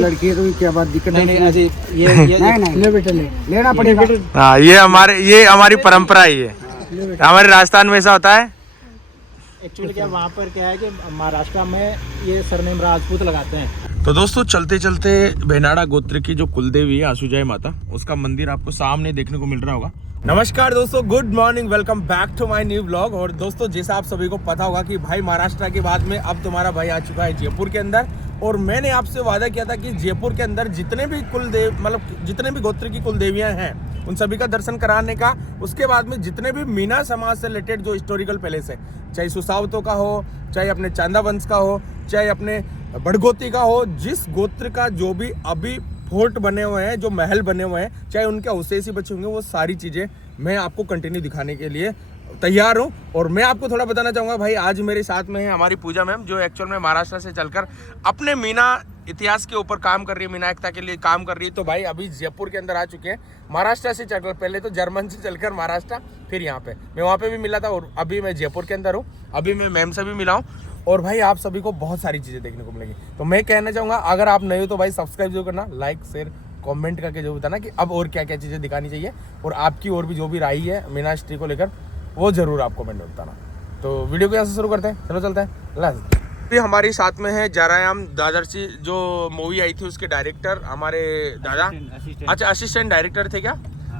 लड़की है तो क्या बात दिक्कत नहीं है? ऐसे ये नहीं ले बेटा ले लेना पड़ेगा। हाँ ये हमारी परंपरा ही है, हमारे राजस्थान में ऐसा होता है। एक्चुअली क्या वहाँ पर क्या है कि महाराष्ट्र में ये सरनेम राजपूत लगाते हैं। तो दोस्तों चलते चलते बेनाड़ा गोत्र की जो कुलदेवी है आसुजाई माता, उसका मंदिर आपको सामने देखने को मिल रहा होगा। नमस्कार दोस्तों, good morning, welcome back to my new vlog. और दोस्तों जैसा आप सभी को पता होगा कि भाई महाराष्ट्र के बाद में अब तुम्हारा भाई आ चुका है जयपुर के अंदर। और मैंने आपसे वादा किया था कि जयपुर के अंदर जितने भी जितने भी गोत्र की कुलदेवियां हैं उन सभी का दर्शन कराने का। उसके बाद में जितने भी मीना समाज से रिलेटेड जो हिस्टोरिकल पैलेस है, चाहे सुसावतों का हो, चाहे अपने चांदा वंश का हो, चाहे अपने बड़गोती का हो, जिस गोत्र का जो भी अभी फोर्ट बने हुए हैं, जो महल बने हुए हैं, चाहे उनके अवशेष ही बचे होंगे, वो सारी चीज़ें मैं आपको कंटिन्यू दिखाने के लिए तैयार हूँ। और मैं आपको थोड़ा बताना चाहूँगा भाई, आज मेरे साथ में है हमारी पूजा मैम, जो एक्चुअल में महाराष्ट्र से चलकर अपने मीना इतिहास के ऊपर काम कर रही है, मीना एकता के लिए काम कर रही है। तो भाई अभी जयपुर के अंदर आ चुके हैं, महाराष्ट्र से चलकर, पहले तो जर्मन से चलकर महाराष्ट्र, फिर यहाँ पे मैं वहाँ पे भी मिला था और अभी मैं जयपुर के अंदर हूँ। अभी मैं मैम से भी मिला हूँ और भाई आप सभी को बहुत सारी चीज़ें देखने को मिलेंगी। तो मैं कहना चाहूँगा अगर आप नए हो तो भाई सब्सक्राइब जरूर करना, लाइक शेयर कमेंट करके जो बताना कि अब और क्या क्या चीज़ें दिखानी चाहिए, और आपकी और भी जो भी राय है मीना हिस्ट्री को लेकर वो जरूर आप कमेंट में बताना। तो वीडियो को यहाँ से शुरू करते हैं, चलो चलते हैं। अभी हमारी साथ में है जारायाम दादरची, जो मूवी आई थी उसके डायरेक्टर हमारे दादा। अच्छा असिस्टेंट डायरेक्टर थे क्या?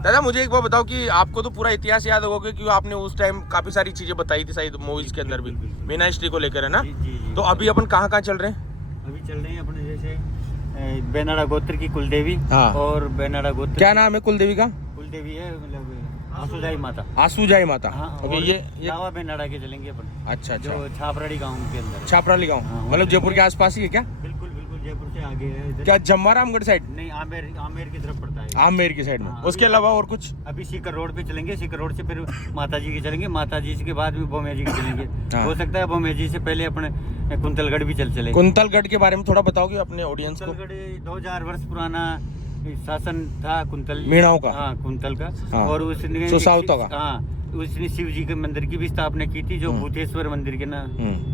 दादा मुझे एक बार बताओ कि आपको तो पूरा इतिहास याद होगा क्योंकि आपने उस टाइम काफी सारी चीजें बताई थी शायद मूवीज के अंदर भी मीना हिस्ट्री को लेकर, है ना? तो अभी अपन कहाँ चल रहे हैं? अभी चल रहे हैं अपने जैसे बेनाड़ा गोत्र की कुलदेवी। हाँ। और बेनाड़ा गोत्र क्या नाम है कुलदेवी का? कुलदेवी है मतलब आसुजाई माता। आसुजाई माता। हाँ, ओके, ये लावा बेनाड़ा के चलेंगे अपन। अच्छा जो छापराड़ी गांव के अंदर। छापराली गाँव, हाँ, मतलब जयपुर के आसपास ही है क्या? बिल्कुल बिल्कुल जयपुर से आगे है इधर। क्या जम्मारामगढ़ साइड? नहीं, आमेर की तरफ पड़ता है। आमेर की साइड में। हाँ, उसके अलावा और कुछ? अभी सीकर रोड पे चलेंगे, सीकर रोड से फिर माता जी के चलेंगे, माता जी के बाद भी भोमे जी के चलेंगे। हाँ। हो सकता है भोमे जी से पहले अपने कुंतलगढ़ भी चले। कुंतलगढ़ के बारे में थोड़ा बताओगे अपने ऑडियंस को? कुंतलगढ़ 2000 वर्ष पुराना शासन था कुंतल मीणाओं का। हाँ, कुंतल का। हाँ। और उसने सुसावतों का। हाँ, उसने शिव जी के मंदिर की भी स्थापना की थी, जो भूतेश्वर मंदिर के ना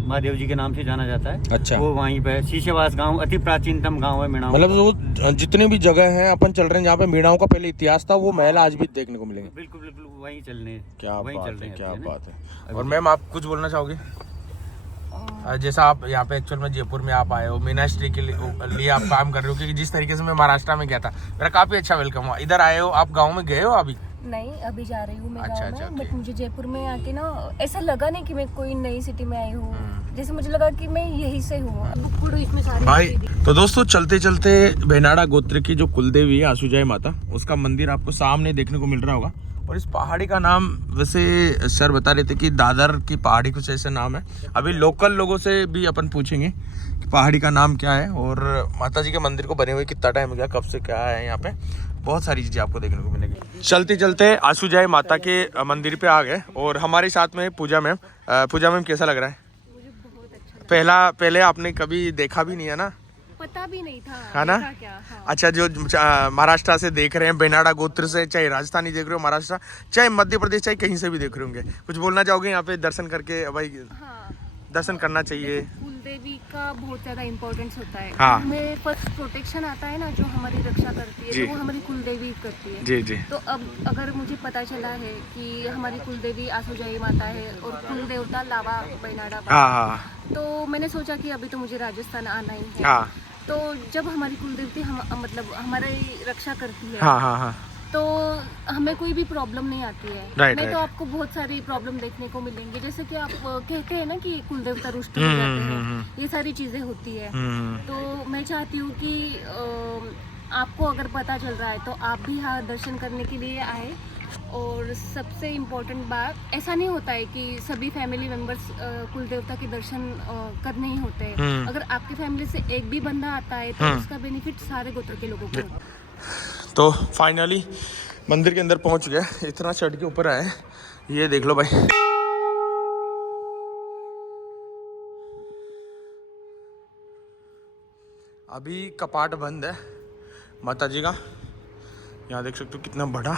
महादेव जी के नाम से जाना जाता है। अच्छा। वो वहीं पे शीशेवास गांव अति प्राचीनतम गांव है मीणाओं। मतलब वो जितनी भी जगह हैं अपन चल रहे हैं जहाँ पे मीणाओं का पहले इतिहास था, वो महल आज भी देखने को मिलेंगे। बिल्कुल बिल्कुल वहीं चलने हैं। क्या वहीं बात चल रहे है, हैं क्या अभी, है ना? बात है। और मैम आप कुछ बोलना चाहोगे? जैसा आप यहाँ पे एक्चुअल में जयपुर में आप आए हो, मीना हिस्ट्री के लिए आप काम कर रहे हो, क्योंकि जिस तरीके से मैं महाराष्ट्र में गया था मेरा काफी अच्छा वेलकम हुआ। इधर आए हो आप, गाँव में गए हो अभी? नहीं, अभी जा रही हूँ मैं अच्छा, गाँव अच्छा, में। बट मुझे जयपुर में आके ना ऐसा लगा नहीं कि मैं कोई नई सिटी में आई हूँ, जैसे मुझे लगा कि मैं यहीं से हूँ। इसमें सारी भाई तो दोस्तों चलते चलते बेनाड़ा गोत्र की जो कुलदेवी है आसुजाई माता, उसका मंदिर आपको सामने देखने को मिल रहा होगा। और इस पहाड़ी का नाम वैसे सर बता रहे थे कि दादर की पहाड़ी कुछ ऐसा नाम है। अभी लोकल लोगों से भी अपन पूछेंगे कि पहाड़ी का नाम क्या है और माता जी के मंदिर को बने हुए कितना टाइम हो गया, कब से क्या है यहाँ पे, बहुत सारी चीज़ें आपको देखने को मिलेगी। चलते चलते आसुजाई माता के मंदिर पे आ गए और हमारे साथ में पूजा मैम। पूजा मैम कैसा लग रहा है? मुझे बहुत अच्छा लगा। पहले आपने कभी देखा भी नहीं है ना? पता भी नहीं था है ना? क्या। हाँ। अच्छा, जो महाराष्ट्र से देख रहे हैं, बेनाड़ा गोत्र से, चाहे राजस्थानी देख रहे हो, महाराष्ट्र, चाहे मध्य प्रदेश, चाहे कहीं से भी देख रहे होंगे, कुछ बोलना चाहोगे यहाँ पे दर्शन करके? भाई हाँ, दर्शन करना चाहिए। कुलदेवी का बहुत ज्यादा इम्पोर्टेंस होता है। हाँ। हमें फर्स्ट प्रोटेक्शन आता है ना, जो हमारी रक्षा करती जी। है, तो वो हमारी कुलदेवी करती है। जी जी। तो अब अगर मुझे पता चला है कि हमारी कुलदेवी आसुजाई माता है और कुल देवता लावा बेनाड़ा का, हाँ हाँ तो मैंने सोचा कि अभी तो मुझे राजस्थान आना ही है। हाँ तो जब हमारी कुलदेवती मतलब हमारी रक्षा करती है, हाँ हाँ हाँ। तो हमें कोई भी प्रॉब्लम नहीं आती है। राइट, नहीं तो राइट। आपको बहुत सारी प्रॉब्लम देखने को मिलेंगी, जैसे कि आप कहते हैं ना कि कुलदेवता रुष्ट हो जाते हैं, ये सारी चीजें होती है। तो मैं चाहती हूँ कि आपको अगर पता चल रहा है तो आप भी यहाँ दर्शन करने के लिए आए। और सबसे इम्पोर्टेंट बात, ऐसा नहीं होता है कि सभी फैमिली मेंबर्स कुल देवता के दर्शन करने ही होते हैं। अगर आपकी फैमिली से एक भी बंदा आता है तो उसका बेनिफिट सारे गोत्र के लोगों को होता है। तो फाइनली मंदिर के अंदर पहुंच गए, इतना चढ़ के ऊपर आए, ये देख लो भाई। अभी कपाट बंद है माता जी का, यहाँ देख सकते हो कितना बड़ा।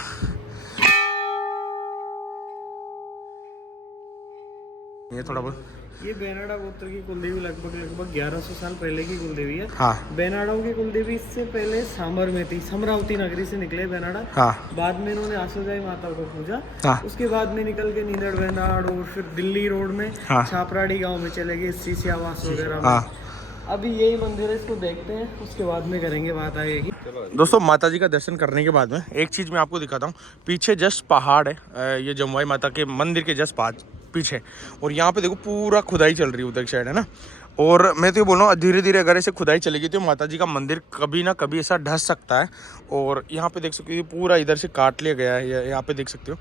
ये थोड़ा बहुत। ये बेनाडा गोत्र की कुलदेवी लगभग 1100 साल पहले की कुलदेवी है। हाँ बेनाडाओं की कुलदेवी इससे पहले सामर में थी, समरावती नगरी से निकले बेनाडा। हाँ बाद में इन्होंने आसुजाई माता को पूजा। हाँ उसके बाद में निकल के नींदड़ बेनाड और फिर दिल्ली रोड में हाँ। छापराड़ी गांव में चले गए, सीसी आवास वगैरह में। हाँ। अभी यही मंदिर है, इसको देखते हैं, उसके बाद में करेंगे बात आगे की। दोस्तों माता जी का दर्शन करने के बाद में एक चीज़ मैं आपको दिखाता हूँ। पीछे जस्ट पहाड़ है, ये जमुई माता के मंदिर के जस्ट पीछे, और यहाँ पे देखो पूरा खुदाई चल रही है उधर साइड, है ना। और मैं तो ये बोल रहा हूँ धीरे धीरे अगर ऐसे खुदाई चलेगी तो माता जी का मंदिर कभी ना कभी ऐसा ढस सकता है। और यहाँ पे देख सकते हो ये पूरा इधर से काट लिया गया है, यहाँ पे देख सकते हो।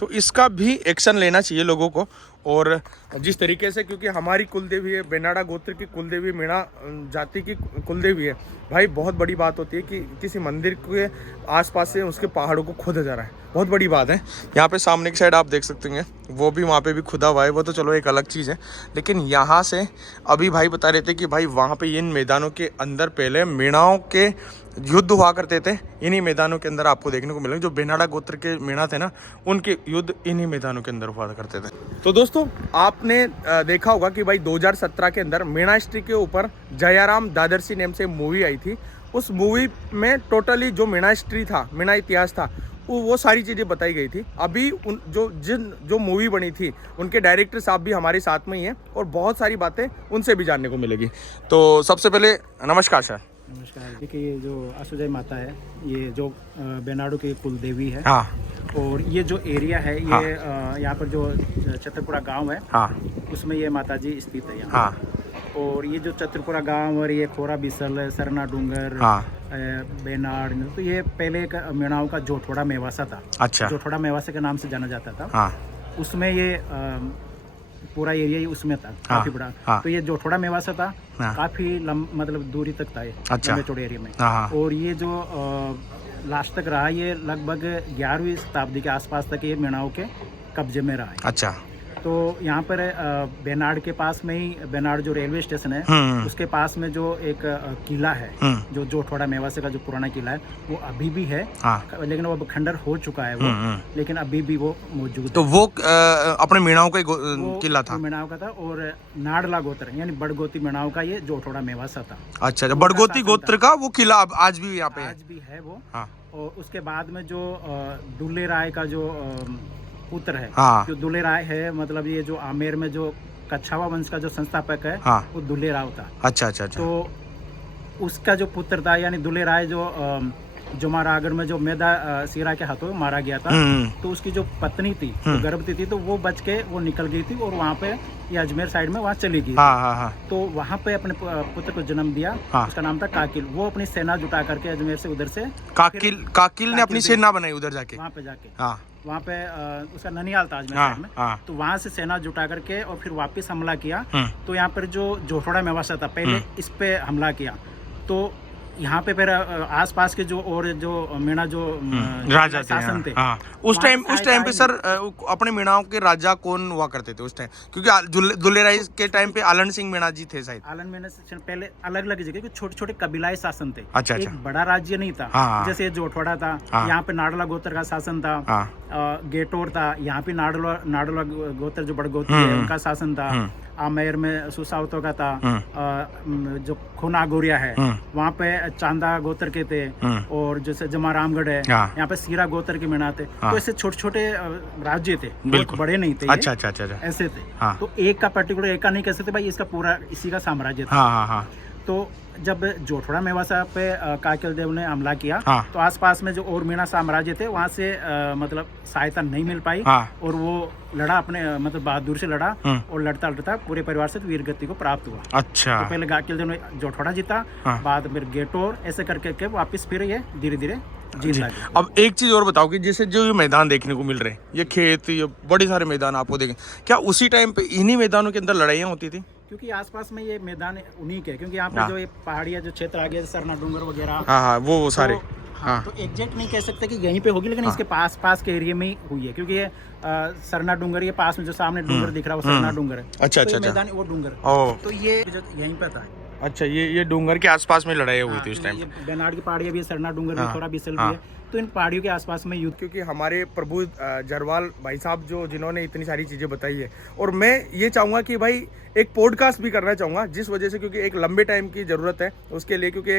तो इसका भी एक्शन लेना चाहिए लोगों को। और जिस तरीके से, क्योंकि हमारी कुलदेवी है, बेनाडा गोत्र की कुलदेवी, मीणा जाति की कुलदेवी है भाई, बहुत बड़ी बात होती है कि किसी मंदिर के आसपास से उसके पहाड़ों को खोदा जा रहा है, बहुत बड़ी बात है। यहाँ पे सामने की साइड आप देख सकते हैं, वो भी वहाँ पे भी खुदा हुआ है, वो तो चलो एक अलग चीज़ है। लेकिन यहाँ से अभी भाई बता रहे थे कि भाई वहाँ पे इन मैदानों के अंदर पहले मीणाओं के युद्ध हुआ करते थे। इन्हीं मैदानों के अंदर आपको देखने को मिलेंगे जो बेनाडा गोत्र के मीणा थे ना, उनके युद्ध इन्हीं मैदानों के अंदर हुआ करते थे। तो दोस्तों आपने देखा होगा कि भाई 2017 के अंदर मीणा हिस्ट्री के ऊपर जयाराम दादरसी नेम से मूवी आई थी। उस मूवी में टोटली जो मीणा हिस्ट्री था, मीणा इतिहास था, वो सारी चीज़ें बताई गई थी। अभी जो मूवी बनी थी उनके डायरेक्टर साहब भी हमारे साथ में ही हैं और बहुत सारी बातें उनसे भी जानने को मिलेगी। तो सबसे पहले नमस्कार सर। नमस्कार। देखिए ये जो आसुजाई माता है, ये जो बेनाडो की कुलदेवी है। हाँ। और ये जो एरिया है, ये हाँ। यहाँ पर जो छतरपुरा गांव है, हाँ। उसमें ये माता जी स्थित है यहाँ। हाँ। और ये जो छतरपुरा गांव और ये खोरा बिसल, सरना डूंगर, हाँ। बेनाड, तो ये पहले एक मीणाओं का जोठोड़ा मेवासा था। अच्छा। जोठोड़ा मेवासा के नाम से जाना जाता था। हाँ। उसमें ये पूरा एरिया ही उसमें था, काफी बड़ा। हाँ। तो ये जोठोड़ा मेवासा था, हाँ। काफी मतलब दूरी तक था ये, अच्छा। लंबे चौड़े एरिया में। हाँ। और ये जो लास्ट तक रहा, ये लगभग 11वीं शताब्दी के आसपास तक ये मीणाओं के कब्जे में रहा है। अच्छा। तो यहाँ पर बेनाड के पास में ही, बेनाड जो रेलवे स्टेशन है उसके पास में जो एक किला है, जो जोठोड़ा मेवासे का जो पुराना किला है, वो अभी भी है। हाँ। लेकिन वो अब खंडर हो चुका है वो, लेकिन अभी भी वो मौजूद है। तो वो अपने मीणाओं का किला था, मीणाओं का था। और नाडला गोत्र यानी बड़गोती मीणाओं का ये जोठोड़ा मेवासा था। अच्छा, बड़गोती गोत्र का वो किला अब आज भी यहाँ पे आज भी है वो। हाँ। और उसके बाद में जो दुल्ले राय का जो पुत्र है, हाँ। जो दुल्ले राय है, मतलब ये जो आमेर में जो कच्छावा वंश का जो संस्थापक है, हाँ। वो दुल्ले राव था। अच्छा अच्छा अच्छा। तो उसका जो पुत्र था यानी दुल्ले राय जो जुमारागढ़ में जो मेदा सीरा के हाथों मारा गया था, तो उसकी जो पत्नी थी, जो गर्भवती थी, तो वो बच के वो निकल गई थी और वहाँ पे ये अजमेर साइड में वहाँ चली गई। हाँ हाँ हाँ। तो वहाँ पे अपने पुत्र को जन्म दिया। हाँ। उसका नाम था काकिल। वो अपनी सेना जुटा करके अजमेर से उधर से काकिल ने अपनी सेना बनाई उधर जाके, वहाँ पे जाके। हाँ। वहाँ पे उसका ननियाल था अजमेर हाँ, साइड में। हाँ। तो वहाँ से सेना जुटा करके और फिर वापस हमला किया। तो यहाँ पर जो जोठोड़ा मेवासा था, पहले इस पे हमला किया। तो यहाँ पे फिर आसपास के जो और जो मीणा जो राजा शासन थे, हाँ। उस टाइम पे सर अपने मीणाओं के राजा कौन हुआ करते थे उस टाइम? क्योंकि दुल्ले राय के टाइम पे आलन सिंह मीणा जी थे शायद। आलन मीणा से पहले अलग अलग जगह छोटे छोटे कबीलाई शासन थे। अच्छा, एक अच्छा। बड़ा राज्य नहीं था। हाँ। जैसे जोठवाड़ा था, हाँ। यहाँ पे नाडला गोत्र का शासन था। हाँ। गेटोर था, यहाँ पे नाडला गोत्र जो बड़गोत्री है उनका शासन था। आमेर में सुसावतों का था। जो खुनागोरिया है वहाँ पे चांदा गोत्र के थे। और जैसे जमारामगढ़ है, यहाँ पे सीरा गोत्र के मीणा थे। तो ऐसे छोटे छोटे राज्य थे, बहुत बड़े नहीं थे। अच्छा अच्छा अच्छा, ऐसे थे। तो एक का पर्टिकुलर एक का नहीं कह सकते भाई, इसका पूरा इसी का साम्राज्य था। हाँ हाँ हाँ। तो जब जोठोड़ा मेवासा पे काकिल देव ने हमला किया, तो आसपास में जो और मीणा साम्राज्य थे वहाँ से मतलब सहायता नहीं मिल पाई। और वो लड़ा अपने मतलब बहादुर से लड़ा और लड़ता लड़ता पूरे परिवार से वीर गति को प्राप्त हुआ। अच्छा। तो पहले काकिल देव ने जोठोड़ा जीता, बाद फिर गेटोर, ऐसे करके वापस फिर ये धीरे धीरे जीत लगे। अब एक चीज और बताओ कि जैसे जो ये मैदान देखने को मिल रहे हैं, ये खेत, ये बड़े सारे मैदान आपको देखें, क्या उसी टाइम पे इन्हीं मैदानों के अंदर लड़ाइयाँ होती थी? क्योंकि आसपास में ये मैदान उन्हीं के, क्योंकि यहाँ पे जो ये पहाड़िया जो क्षेत्र आ गया, सरना डूंगर वगैरह, हाँ वो सारे। हाँ। तो एग्जैक्ट नहीं कह सकते कि यहीं पे होगी, लेकिन इसके पास के एरिया में ही हुई है। क्योंकि ये सरना डूंगर, ये पास में जो सामने डूंगर दिख रहा है वो सरना डूंगर है। अच्छा अच्छा। मैदान वो डूंगर, तो ये यहीं पे था। अच्छा, ये डूंगर के आसपास में लड़ाई हुई थी उस टाइम। ये बेनाड की पहाड़ी है, सरना डूंगर हाँ, में थोड़ा बिसल हाँ। भी है, तो इन पहाड़ियों के आसपास में युद्ध। क्योंकि हमारे प्रभु जरवाल भाई साहब जो जिन्होंने इतनी सारी चीज़ें बताई है, और मैं ये चाहूँगा कि भाई एक पॉडकास्ट भी करना चाहूँगा, जिस वजह से क्योंकि एक लंबे टाइम की ज़रूरत है उसके लिए, क्योंकि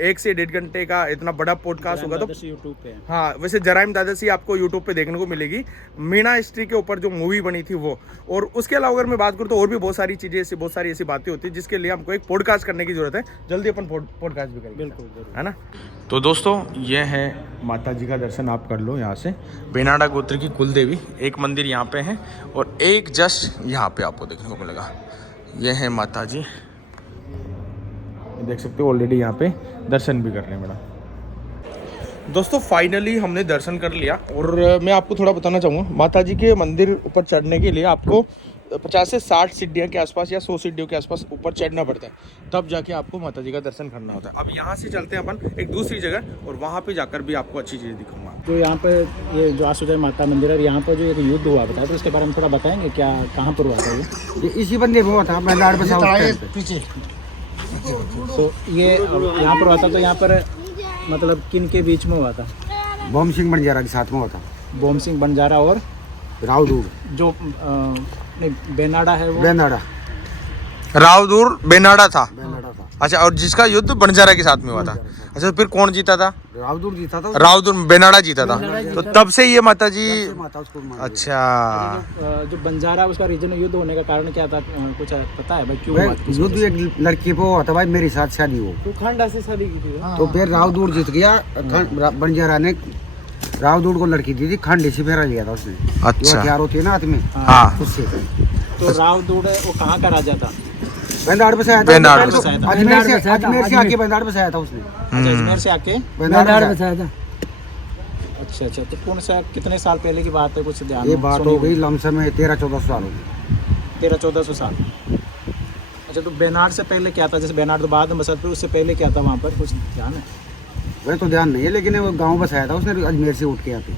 एक से 1.5 घंटे का इतना बड़ा पॉडकास्ट होगा तो यूट्यूब पे है। हाँ, वैसे जराइम दादासी आपको यूट्यूब पे देखने को मिलेगी, मीना हिस्ट्री के ऊपर जो मूवी बनी थी वो, और उसके अलावा अगर मैं बात करूँ तो और भी बहुत सारी चीज़ें ऐसी, बहुत सारी ऐसी बातें होती है जिसके लिए हमको एक पॉडकास्ट करने की जरूरत है। जल्दी अपन पॉडकास्ट भी करेंगे, बिल्कुल है ना। तो दोस्तों, ये है माता जी का दर्शन आप कर लो यहाँ से, बेनाडा गोत्र की कुल देवी। एक मंदिर यहाँ पे है और एक जस्ट यहाँ पे आपको देखने को मिलेगा। ये है माता जी, देख सकते हो ऑलरेडी यहाँ पे दर्शन भी कर रहे हैं मैडम। दोस्तों फाइनली हमने दर्शन कर लिया, और मैं आपको थोड़ा बताना चाहूँगा, माता जी के मंदिर ऊपर चढ़ने के लिए आपको 50 से 60 सीढ़ियों के आसपास या 100 सीढ़ियों के आसपास ऊपर चढ़ना पड़ता है, तब जाके आपको माता जी का दर्शन करना होता है। अब यहाँ से चलते हैं अपन एक दूसरी जगह, और वहाँ पे जाकर भी आपको अच्छी चीज़ें दिखाऊंगा। जो यहाँ पे ये जो आसुजाई माता मंदिर है, यहाँ पर जो एक युद्ध हुआ बताया, तो इसके बारे में थोड़ा बताएंगे, क्या कहाँ पर हुआ था ये इसी बंदे में हुआ था बेनाड बसा पीछे। तो ये यहाँ पर हुआ था, तो यहाँ पर मतलब किन के बीच में हुआ था? बम सिंह बंजारा के साथ में हुआ था, बोम सिंह बंजारा और रावदूर जो नहीं बेनाडा है वो बेनाडा रावदूर बेनाडा था। बेनाडा था। अच्छा, और जिसका युद्ध बंजारा के साथ में हुआ था। अच्छा, फिर कौन जीता था? रावदूर जीता था, रावदूर बेनाडा जीता था। तो तब से ये माता जी। माता उसको मार अच्छा, जो बंजारा उसका रीजन युद्ध होने का कारण क्या था, कुछ पता है भाई क्यों हुआ था? दिया। युद्ध एक लड़की पे हुआ था भाई, मेरे साथ शादी हो, तो खंडा से शादी की थी। तो फिर रावदूर जीत गया। बंजारा ने रावदूर को लड़की दी थी, खांडे से फेरा लिया था उसने। जो अच्छा। हथियार होती है ना हाथ में, हाँ। उससे तो रावदूर वो कहाँ का राजा था? बेनाड बसाया था। बेनाड बसाया था। अजमेर से आके बेनाड बसाया था उसने। अच्छा, अजमेर से आके बेनाड बसाया था। अच्छा, तो कौन सा कितने साल पहले की बात है, कुछ ध्यान ये बात हो गई लमसम में 13-14 साल हो गई। 1300-1400 साल। अच्छा, तो बेनाड से पहले क्या था? जैसे बेनाड तो बाद में बसा, फिर उससे पहले क्या था वहाँ पर, कुछ ध्यान है? वह तो ध्यान नहीं है, लेकिन वो गांव बसाया था उसने अजमेर से उठ के आके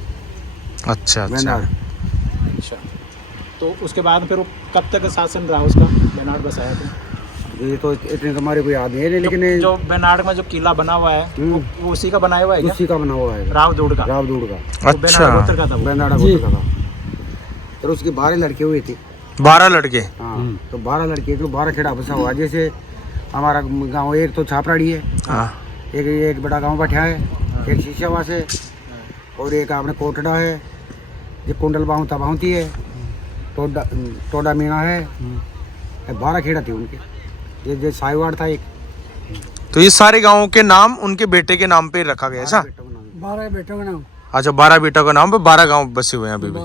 अच्छा, अच्छा। बेनाड। अच्छा, तो उसके बाद फिर वो कब तक शासन रहा उसका, बेनाड बसाया था? ये तो इतने तो हमारे को याद नहीं है, लेकिन जो बेनाड में जो किला बना हुआ है वो उसी का बनाया हुआ है क्या? उसी का बना हुआ है, रावदूड़ का। रावदूर का, तो बेनाड गोत्र का था वो। बेनाडा गोत्र का था। फिर उसके 12 लड़के हुए थे। 12 लड़के। हाँ, तो 12 लड़के तो 12 खेड़ा बसा हुआ। जैसे हमारा गांव एक तो छापराड़ी है, हाँ। एक बड़ा गांव बैठा है, एक शीशावास है, और एक आपने कोटड़ा है, ये कुंडल बाहू तबाहती है, टोडा मीना है। 12 खेड़ा थे उनके। ये साईवाड़ था एक। तो ये सारे गांवों के नाम उनके बेटे के नाम पे रखा गया, ऐसा? 12 बेटों का नाम। अच्छा, 12 बेटों का नाम पे 12 गांव बसे हुए हैं अभी भी।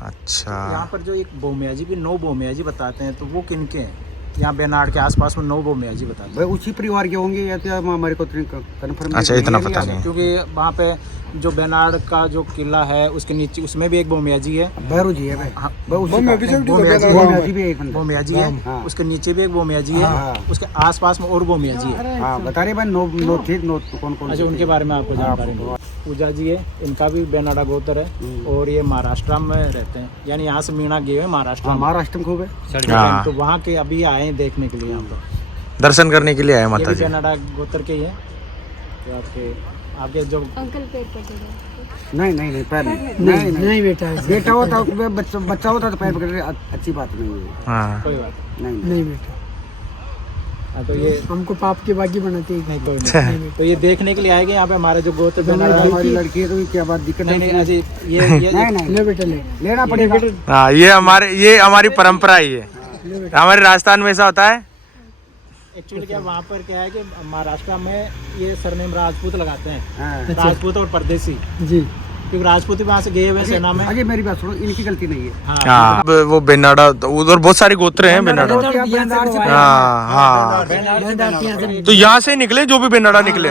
अच्छा, यहाँ पर जो एक बोमिया जी भी 9 बोमिया जी बताते हैं, तो वो किनके हैं? यहाँ बेनाड के आसपास में 9 बोमिया जी बताते हैं। भाई उसी परिवार के होंगे या तो हमारे को कन्फर्म। अच्छा, इतना पता नहीं है। क्योंकि वहाँ पे जो बेनाड का जो किला है उसके नीचे उसमें भी एक बोमिया जी है। भैरू जी है भाई। हाँ, बोमिया जी भी एक बंदा। बोमिया जी है, हाँ। उसके नीचे भी एक बोमिया जी है, हाँ। उसके आसपास में और बोमिया जी है। हाँ, बता रहे भाई 9 थे, 9 कौन कौन। अच्छा, उनके बारे में आपको जानकारी नहीं? पूजा जी है, इनका भी बेनाडा गोत्र है, और ये महाराष्ट्र में रहते हैं, यानी यहाँ से मीना गए हुए महाराष्ट्र में। महाराष्ट्र में खूब है। हाँ। तो वहाँ के अभी आए हैं देखने के लिए, यहाँ पर दर्शन करने के लिए आए माता ये जी। भी बेनाडा गोत्र के ही है। तो आपके जो अंकल पेड़ पर चढ़े। नहीं पैर नहीं बेटा होता, बच्चा होता तो पैर पकड़ रहे, अच्छी बात नहीं है। हाँ। कोई बात नहीं बेटा। तो ये हमको पाप की बागी बनाती है। नहीं, कोई नहीं। तो ये देखने के लिए आएंगे यहाँ पे हमारे जो गोत्र बेनाडा। हमारी लड़की है तो क्या बात दिक्कत नहीं नहीं। नहीं, अजी ये ले बेटा लेना पड़ेगा। हाँ, ये हमारी परंपरा ही है। हमारे राजस्थान में ऐसा होता है। एक्चुअली क्या वहाँ पर क्या है कि महाराष्ट्र में ये सरनेम राजपूत लगाते हैं, हाँ। राजपूत और परदेसी जी, क्योंकि राजपूत वहाँ से गए हुए सेना में। अजय मेरी बात सुनो, इनकी गलती नहीं है। हाँ, वो बेनाडा, उधर बहुत सारे गोत्र हैं बेनाडा। हाँ, हाँ। तो यहाँ से निकले जो भी बेनाडा निकले।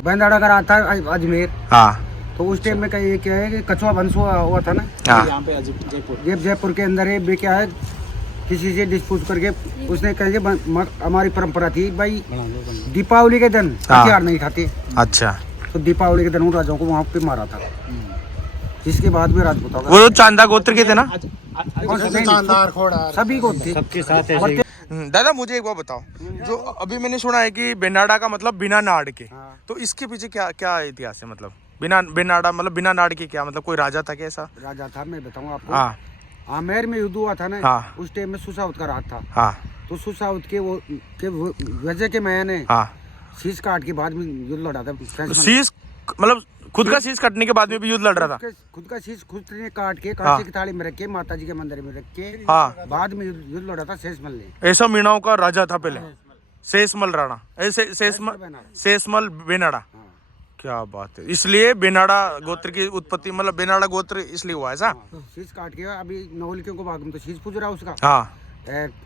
बेनाडा का रहा था अजमेर। हाँ, तो उस टाइम में क्या है कि कछुआ वंश हुआ था ना, हाँ। यहाँ पे जयपुर। जयपुर के अंदर है भी क्या है, किसी से डिस्प्यूट करके उसने कहे हमारी परंपरा थी भाई दीपावली के दिन हाँ। हथियार नहीं खाते। अच्छा, तो दीपावली के दिन उन राजाओं को वहाँ पे मारा था। जिसके बाद में राजपूत होगा। वो जो चांदा गोत्र के थे ना। सभी को थे। सबके साथ ऐसे ही। दादा मुझे एक बात बताओ, जो अभी मैंने सुना है कि बेनाडा का मतलब बिना नाड़ के, हाँ। तो इसके पीछे क्या क्या इतिहास है? मतलब बिना बेनाडा मतलब बिना नाड़ के क्या मतलब? कोई राजा था क्या ऐसा? राजा था, मैं बताऊँ आपको। हाँ आमेर में युद्ध हुआ था ना, हाँ। उस टाइम में सुसाउत का राज था। हाँ तो सुसाउत के वजह के मैंने हाँ। शीश काट के बाद में युद्ध लड़ा था। तो शीश मतलब खुद का शीश कटने के बाद में भी युद्ध लड़ रहा था? खुद का शीश खुद ने काट के हाँ। कांसे की थाली में रख के माता जी के मंदिर में रख के हाँ। बाद में युद्ध लड़ा था शेषमल ने। ऐसा मीणाओं का राजा था पहले, शेषमल राणा, ऐसे शेषमल बेनाडा। हाँ। क्या बात है, इसलिए बेनाडा गोत्र की उत्पत्ति, मतलब बेनाडा गोत्र इसलिए हुआ ऐसा? शीश काट के अभी नौलियों को भाग में तो शीश पूज रहा है उसका। हाँ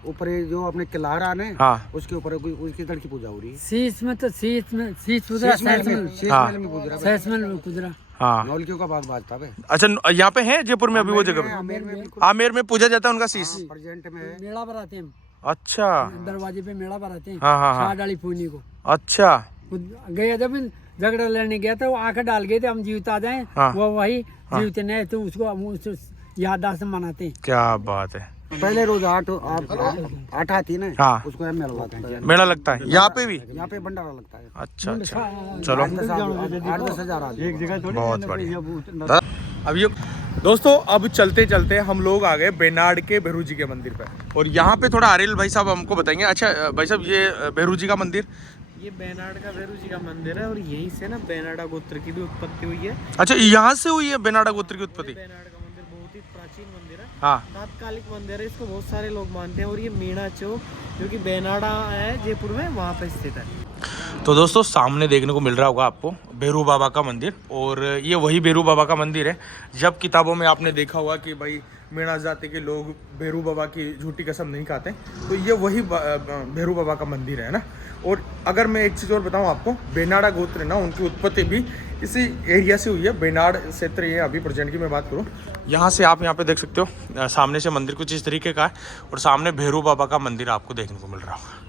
ऊपर ये जो अपने किलारा ने, हाँ। उसके ऊपर उसकी धड़ की पूजा हो रही है। शीश में तो शीश पूजरा, शेषमहल में पूज रहा है। शेषमहल में पूजरा। हाँ। नौलियों का भाग बाजता है। अच्छा यहाँ पे है जयपुर में अभी वो जगह पे? आमेर में बिल्कुल आमेर में पूजा जाता है उनका शीश? प्रेजेंट में है। मेला बनाते हैं, अच्छा दरवाजे पे मेला बनाते हैं। हाँ, हाँ, हाँ। शाह डाली पूनी को अच्छा। गया जब झगड़ा लड़ने गया था, वो आंखें डाल गए थे हम जीवित आ जाए, हाँ। वो वही जीवित नहीं तो उसको हम याददाश्त मनाते हैं। क्या बात है। पहले रोज आठ आती ना, हाँ। उसको यहाँ मेला लगता है। मेला लगता है यहाँ पे भी? यहाँ पे भंडारा लगता है। अच्छा अच्छा, चलो 8-10 हजार आदमी। बहुत बढ़िया। दादा, अब ये दोस्तों अब चलते चलते हम लोग आ गए बेनाड के भैरू जी के मंदिर पे, और यहाँ पे थोड़ा आरिल भाई साहब हमको बताएंगे। अच्छा भाई साहब, ये भैरू जी का मंदिर, ये बेनाड का भैरू जी का मंदिर है और यहीं से ना बेनाडा गोत्र की भी उत्पत्ति हुई है। अच्छा यहाँ से हुई है बेनाडा गोत्र की उत्पत्ति? बेनाड का मंदिर बहुत ही प्राचीन मंदिर है, हाँ तात्कालिक मंदिर है, इसको बहुत सारे लोग मानते हैं। और ये मीणा चौक जो कि बेनाडा है जयपुर में, वहाँ पे स्थित है। तो दोस्तों सामने देखने को मिल रहा होगा आपको भैरू बाबा का मंदिर, और ये वही भैरू बाबा का मंदिर है। जब किताबों में आपने देखा होगा कि भाई मीणा जाति के लोग भैरू बाबा की झूठी कसम नहीं खाते, तो ये वही भैरू बाबा का मंदिर है ना। और अगर मैं एक चीज़ और बताऊं आपको, बेनाडा गोत्र ना, उनकी उत्पत्ति भी इसी एरिया से हुई है। बेनाड क्षेत्र ये अभी प्रेजेंट की मैं बात करूं, यहाँ से आप यहाँ पे देख सकते हो सामने से मंदिर कुछ इस तरीके का है, और सामने भैरू बाबा का मंदिर आपको देखने को मिल रहा होगा।